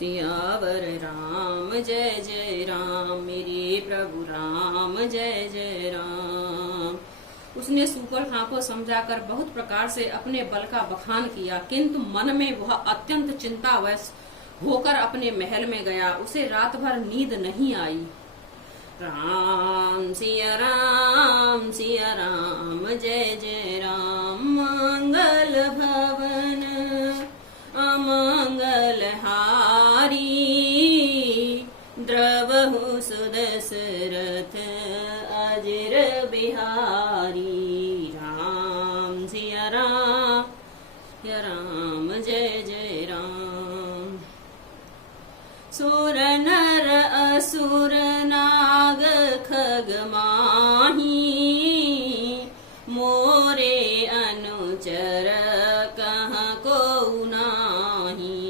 सियावर राम जय जय राम, मेरे प्रभु राम जय जय राम। उसने सूर्पणखा को समझाकर बहुत प्रकार से अपने बल का बखान किया, किंतु मन में वह अत्यंत चिंतावश होकर अपने महल में गया। उसे रात भर नींद नहीं आई। राम सिया राम जय जय राम, मंगल भवन अमंगल हारी, द्रवहु सुदशरथ अजर बिहारी। राम सिया राम जय जय राम। सुर नर असुर नाग खग माही, मोरे अनुचर कहाँ को नाही।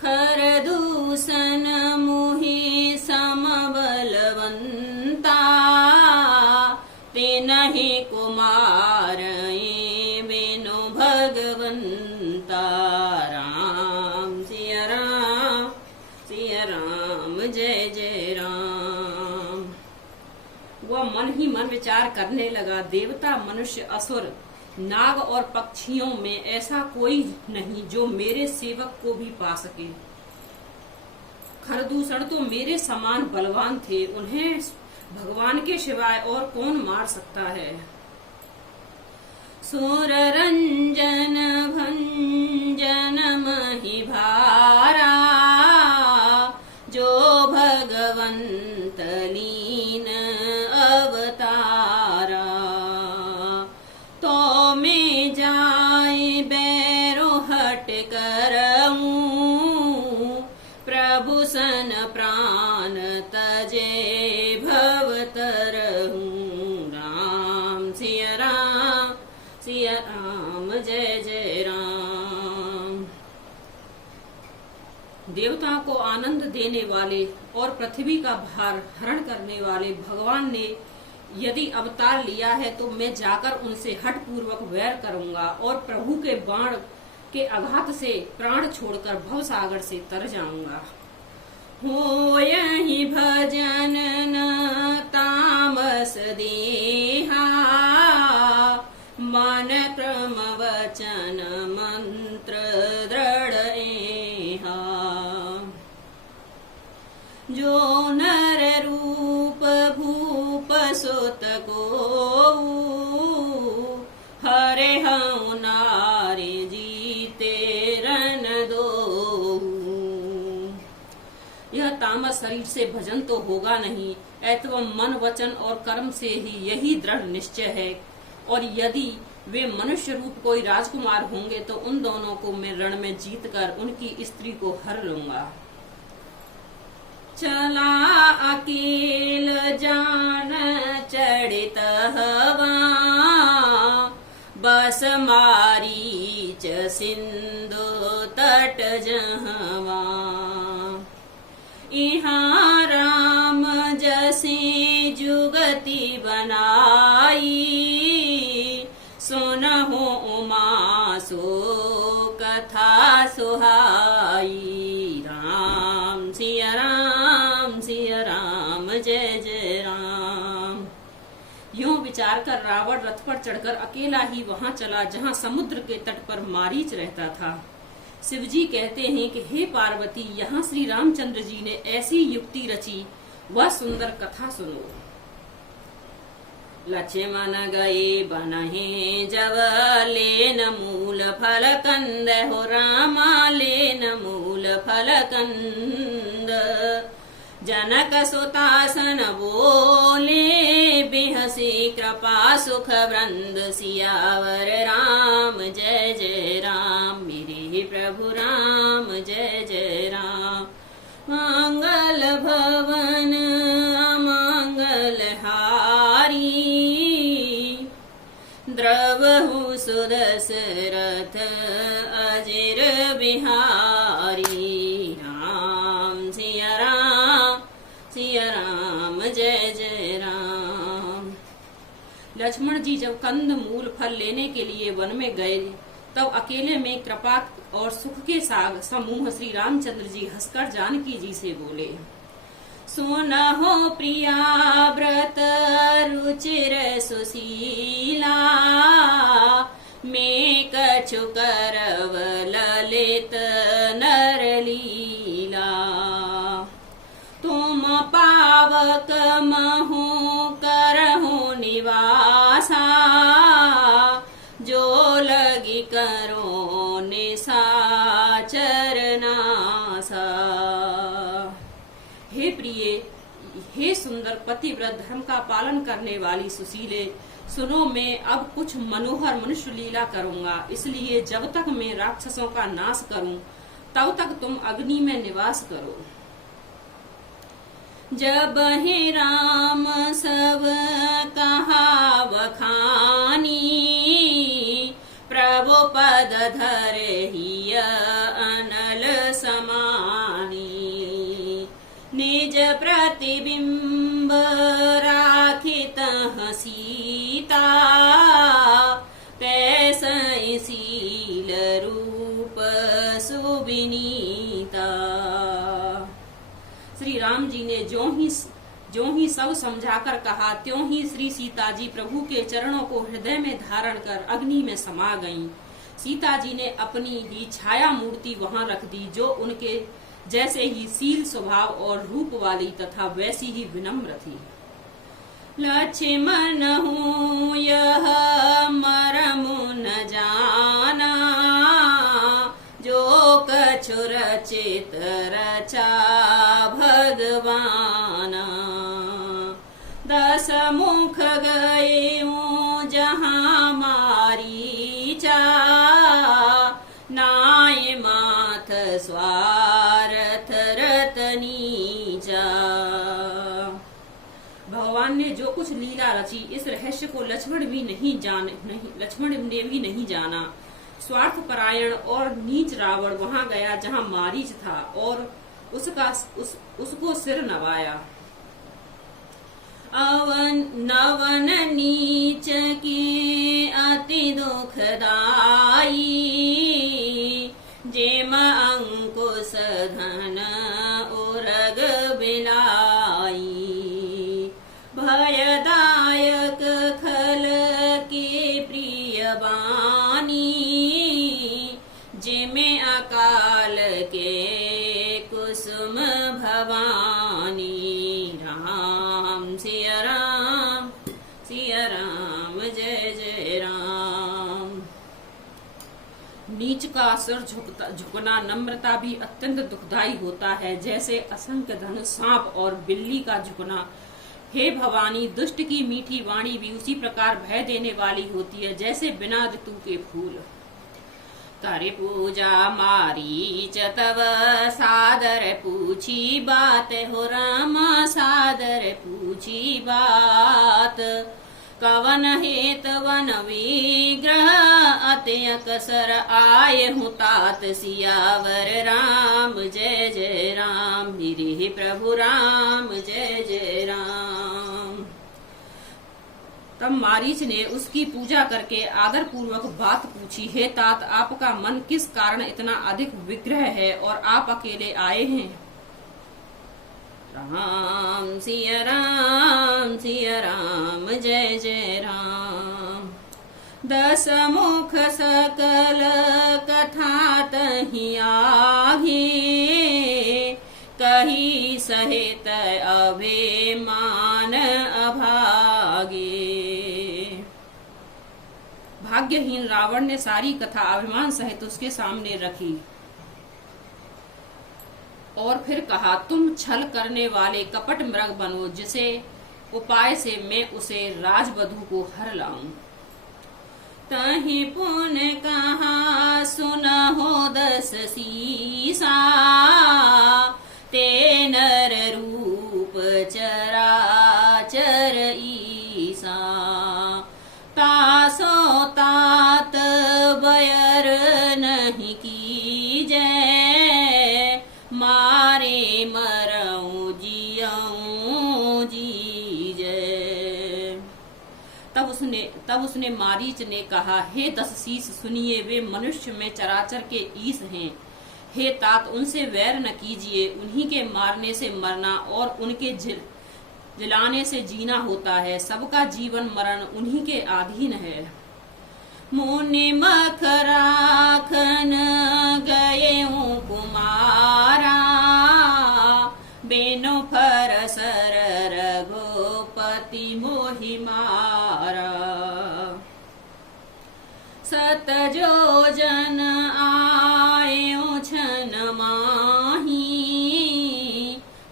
खर दूषण मुहि समबलवंता, तेनहि कुमार बिनु भगवंता। राम सिया राम जय जय राम। वह मन ही मन विचार करने लगा, देवता मनुष्य असुर नाग और पक्षियों में ऐसा कोई नहीं जो मेरे सेवक को भी पा सके। खरदूषण तो मेरे समान बलवान थे, उन्हें भगवान के सिवाय और कौन मार सकता है। सुर रंजन भंजन मही भारा, जो भगवंत लीन अवतारा। तो में जाए बैरो हट करऊं, प्रभु सन प्राण तजे भवतरहूं। राम सिया राम जय जय राम। देवताओं को आनंद देने वाले और पृथ्वी का भार हरण करने वाले भगवान ने यदि अवतार लिया है तो मैं जाकर उनसे हठ पूर्वक वैर करूंगा और प्रभु के बाण के आघात से प्राण छोड़कर भवसागर से तर जाऊंगा। हो यही भजन न तामस देहा, मन क्रम वचन मंत्र दृढ़ एहा। जो नर रूप भूप सुत को, हरे हऊ नारी जीते रन दो। यह तामस शरीर से भजन तो होगा नहीं, अथवा मन वचन और कर्म से ही यही दृढ़ निश्चय है। और यदि वे मनुष्य रूप कोई राजकुमार होंगे तो उन दोनों को मैं रण में जीत कर उनकी स्त्री को हर लूंगा। चला अकेल जान चढ़ित हवा, बस मारीच सिंधु तट जहवा। इहाँ राम जैसे जुगति बनाई, सुनहु उमा सो कथा सुहाई। राम सिया राम जय जय राम। यूं विचार कर रावण रथ पर चढ़कर अकेला ही वहां चला जहां समुद्र के तट पर मारीच रहता था। शिवजी कहते हैं कि हे पार्वती, यहाँ श्री रामचंद्र जी ने ऐसी युक्ति रची, वह सुंदर कथा सुनो। लक्ष्मण गए बनहे जब, लेन मूल फल कंद हो रामा, लेन मूल फल कंद। जनक सुतासन बोले, बिहसी कृपा सुख वृंद। सियावर राम जय जय राम, मेरे प्रभु राम जय जय राम। मंगल भवन अमंगल हारी, द्रवहु सुदशरथ अजर बिहारी। राम सिया राम जय जय राम। लक्ष्मण जी जब कंद मूल फल लेने के लिए वन में गए तब अकेले में कृपा और सुख के साग समूह श्री रामचंद्र जी हंसकर जानकी जी से बोले, सुनहो प्रिया व्रत रुचिर सुशीला, मैं कछु करव ललित नर लीला। तुम पावक महु करहु निवासा, जो लगी करो निशाचर नासा। हे प्रिय, हे सुंदर पतिव्रत धर्म का पालन करने वाली सुशीले, सुनो मैं अब कुछ मनोहर मनुष्य लीला करूंगा। इसलिए जब तक मैं राक्षसों का नाश करूं तब तक तुम अग्नि में निवास करो। जब हे राम सब कहा बखानी, प्रभु पद धरहि अनल समानी। निज प्रतिबिंब राखित सीता, तैसै शील रूप सुविनीता। श्री राम जी ने ज्यों ही सब समझाकर कहा, त्यों ही श्री सीता जी प्रभु के चरणों को हृदय में धारण कर अग्नि में समा गईं। सीता जी ने अपनी ही छाया मूर्ति वहां रख दी, जो उनके जैसे ही शील स्वभाव और रूप वाली तथा वैसी ही विनम्र थी। लक्ष्मण हूँ यह मरमु न जाना, जो कछु रचित रचा भगवाना। 10 मुख गए जहाँ मारीचा, नाय माथ स्वार्थ रतनीचा। भगवान ने जो कुछ लीला रची, इस रहस्य को लक्ष्मण ने भी नहीं जाना। स्वार्थ परायण और नीच रावण वहां गया जहां मारीच था और उसको सिर नवाया। नवन नीच की अति दुखदाई, जेम अंकुश धन उरग बिलाई। भयदायक खल के प्रिय बानी, जिमे अकाल के कुसुम भवानी। राम सिया राम, सिया राम, जय जय राम। नीच का सिर झुकना नम्रता भी अत्यंत दुखदायी होता है, जैसे असंख्य धन, सांप और बिल्ली का झुकना। हे भवानी, दुष्ट की मीठी वाणी भी उसी प्रकार भय देने वाली होती है, जैसे बिना ऋतु के फूल। करे पूजा मारीच तव सादर पूछी बात, हो रामा सादर पूछी बात। कवन हेत वन विग्रह अति अकसर आए हूँ तात, सियावर राम जय जय राम। मेरे प्रभु राम जय जय राम। तब मारीच ने उसकी पूजा करके आदर पूर्वक बात पूछी, हे तात, आपका मन किस कारण इतना अधिक विग्रह है और आप अकेले आए हैं? राम सिया राम, सिया राम, जय जय राम। 10 मुख सकल कथा तहि आगे, कही सहित अभिमान अभागे। भाग्यहीन रावण ने सारी कथा अभिमान सहित उसके सामने रखी और फिर कहा, तुम छल करने वाले कपट मृग बनो, जिसे उपाय से मैं उसे राजवधु को हर लाऊं। तहि पुण्य कहा सुनहो 10 सीसा, ते नर रूप चराचर ईसा। तासो तात बयर नहीं कीजै, मारे मरऊं जियऊं जीजै। तब तब उसने मारीच ने कहा, हे दशशीष सुनिए, वे मनुष्य में चराचर के ईश हैं। हे तात, उनसे वैर न कीजिए, उन्हीं के मारने से मरना और उनके जिलाने से जीना होता है। सबका जीवन मरण उन्हीं के अधीन है। मुनि मखराखन गए कुमारा, बेनो फरसर रघुपति मोहि मारा। सत जो जन आयो छन माही,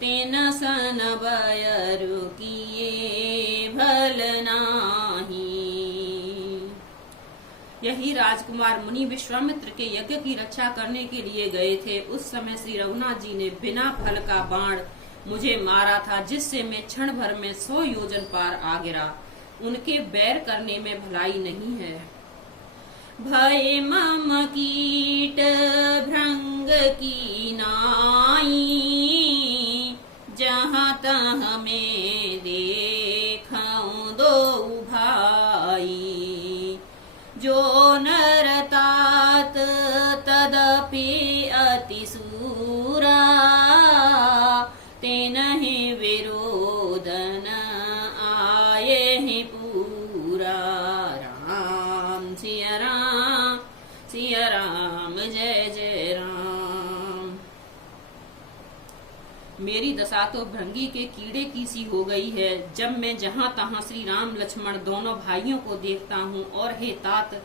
तेन सन बयरु किए भल नाही। यही राजकुमार मुनि विश्वामित्र के यज्ञ की रक्षा करने के लिए गए थे। उस समय श्री रघुनाथ जी ने बिना फल का बाण मुझे मारा था, जिससे मैं क्षण भर में 100 योजन पार आ गिरा। उनके बैर करने में भलाई नहीं है। भय मम कीट भृंग की नाई, जहाँ तहाँ में देखऊं दो भाई। जो नर तात तदपि अति सूरा, तेनहि विरोधन आये ही पूरा। राम सिया राम, सिया राम, जय जय राम। मेरी दशा तो भृंगी के कीड़े की सी हो गई है। जब मैं जहाँ तहाँ श्री राम लक्ष्मण दोनों भाइयों को देखता हूँ। और हे तात,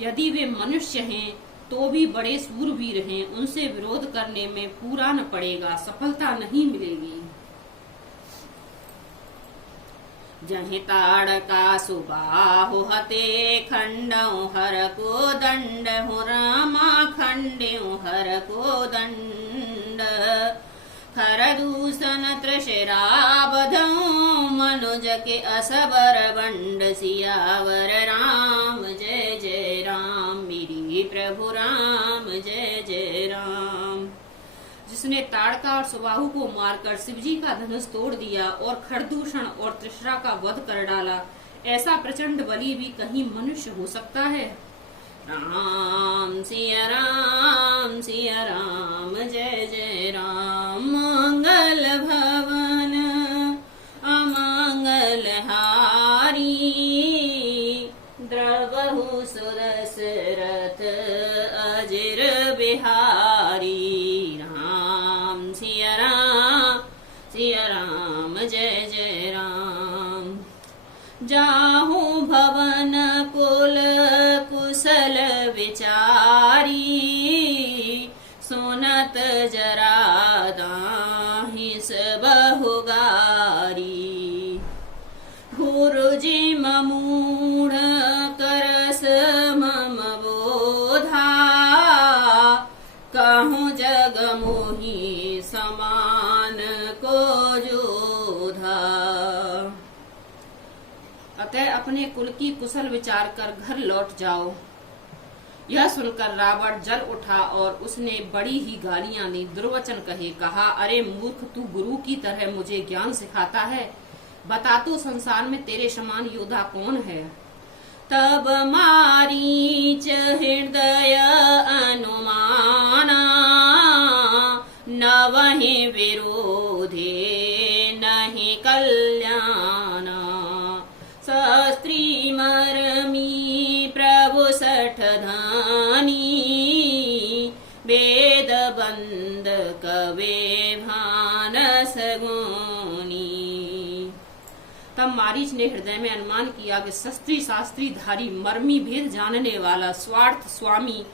यदि वे मनुष्य हैं तो भी बड़े सूरवीर हैं, उनसे विरोध करने में पूरा न पड़ेगा, सफलता नहीं मिलेगी। जहि ताड़का सुबाहु हते खंडऊ हर को दंड, हो रामा खंडेऊ हर को दंड। खर दूषण त्रिशराबधऊ, मनुज के असबर बंड। सियावर राम, जय जय राम, मेरी प्रभु राम, जय जय राम। जिसने ताड़का और सुबाहु को मारकर शिवजी का धनुष तोड़ दिया और खरदूषण और त्रिशरा का वध कर डाला, ऐसा प्रचंड बलि भी कहीं मनुष्य हो सकता है। राम सिया राम, सिया राम, जय जय राम। मंगल भवन अमंगल हारी, द्रवहु सुदशरथ अजिर बिहारी। राम सिया राम, सिया राम, जय जय राम। जाहु भवन कुल कुशल विचारी, सुनत जरा दाहि बहुगारी। गुरुजी ममूढ़ करस मम बोधा, कहूँ जग मोहि समान को जोधा। अतः अपने कुल की कुशल विचार कर घर लौट जाओ। यह सुनकर रावण जल उठा और उसने बड़ी ही गालियां दी, दुर्वचन कहे। कहा, अरे मूर्ख, तू गुरु की तरह मुझे ज्ञान सिखाता है। बता तो संसार में तेरे समान योद्धा कौन है। तब मारीच हृदय अनुमाना, न वही विरोधे नहीं कल्याणा। शस्त्री मरमी प्रभु सठ धानी, वेद बंद कवे भानस गुनी। तब मारीच ने हृदय में अनुमान किया कि शस्त्री शास्त्री धारी मर्मी भेद जानने वाला स्वार्थ स्वामी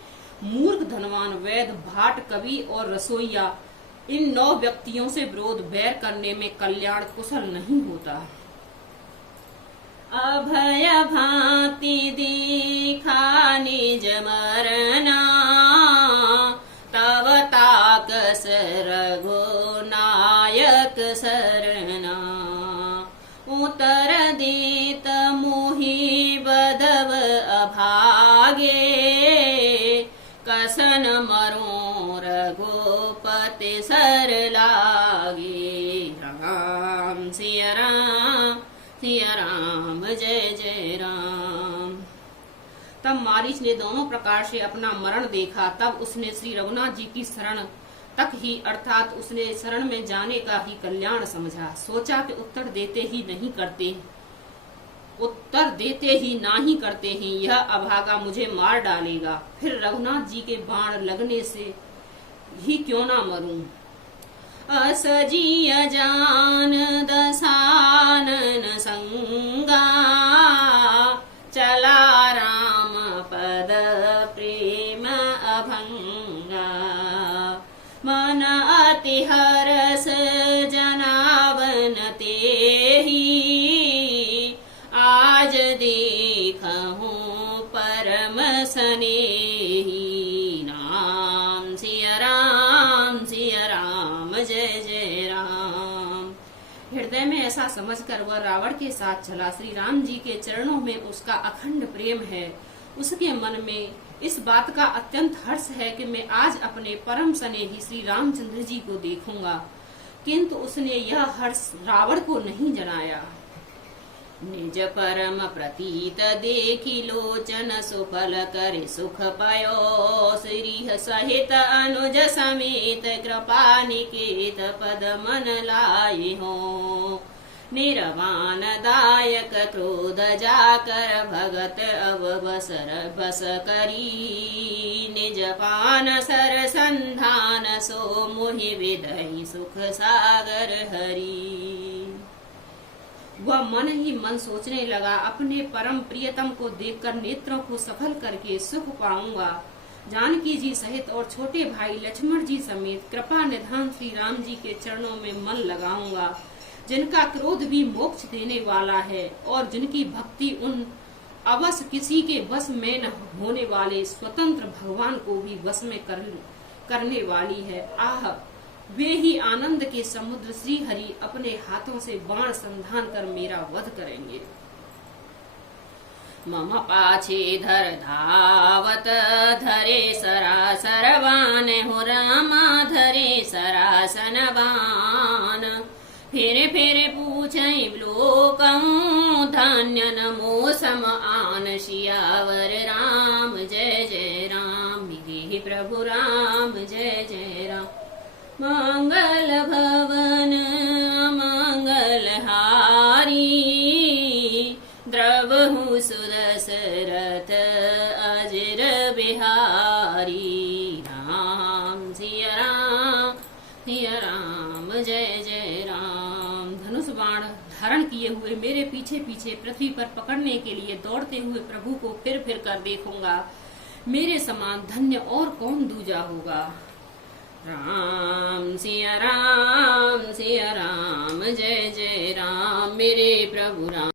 मूर्ख धनवान वैद भाट कवि और रसोईया, इन 9 व्यक्तियों से विरोध बैर करने में कल्याण कुशल नहीं होता। अभय भांति दीखा निज मरना, तव ताकस रघुनायक सरना। उतर देत मोहि बदव अभागे, कसन मरो रघुपति सर लागे। राम सिया राम, सिया राम, जय जय राम। तब मारीच ने दोनों प्रकार से अपना मरण देखा। तब उसने श्री रघुनाथ जी की शरण तक ही अर्थात उसने शरण में जाने का ही कल्याण समझा। सोचा कि उत्तर देते ही नहीं करते ही यह अभागा मुझे मार डालेगा, फिर रघुनाथ जी के बाण लगने से ही क्यों ना मरूं। असजीय जान दसानन संगा, चला राम पद प्रेम अभंगा। मन अति हरस जनावन तेहि, आज देखहूँ परम सनेही। राम सिया राम जय जय राम। हृदय में ऐसा समझकर वह रावण के साथ चला। श्री राम जी के चरणों में उसका अखंड प्रेम है। उसके मन में इस बात का अत्यंत हर्ष है कि मैं आज अपने परम स्नेही श्री रामचंद्र जी को देखूंगा, किंतु उसने यह हर्ष रावण को नहीं जनाया। निज परम प्रतीत देखी लोचन, सुफल करे सुख पयो। श्री सहित अनुज समेत, कृपा निकेत पद मन लाए हो। निर्वाण दायक क्रोध जाकर, भगत अब बस करी। निज पान सर संधान, सो मोहि विदहि सुख सागर हरि। वह मन ही मन सोचने लगा, अपने परम प्रियतम को देखकर नेत्रों को सफल करके सुख पाऊंगा। जानकी जी सहित और छोटे भाई लक्ष्मण जी समेत कृपा निधान श्री राम जी के चरणों में मन लगाऊंगा, जिनका क्रोध भी मोक्ष देने वाला है और जिनकी भक्ति उन अवश्य किसी के वश में न होने वाले स्वतंत्र भगवान को भी वश में करने वाली है। आह, वे ही आनंद के समुद्र श्री हरि अपने हाथों से बाण संधान कर मेरा वध करेंगे। मम पाछे धर धावत, धरे सरासर बाण हो रामा, धरे सरासन बाण। फेरे फेरे पूछै लोकं, धान्य नमो सम आन। सियावर राम जय जय राम, मिगे प्रभु राम जय जय राम। मंगल भवन मंगल हारी, द्रवहु सुदशरथ अजर बिहारी। राम सिया राम जय जय राम। धनुष बाण धारण किए हुए मेरे पीछे पीछे पृथ्वी पर पकड़ने के लिए दौड़ते हुए प्रभु को फिर फिर कर देखूंगा। मेरे समान धन्य और कौन दूजा होगा। राम सिया राम जय जय राम, मेरे प्रभु राम।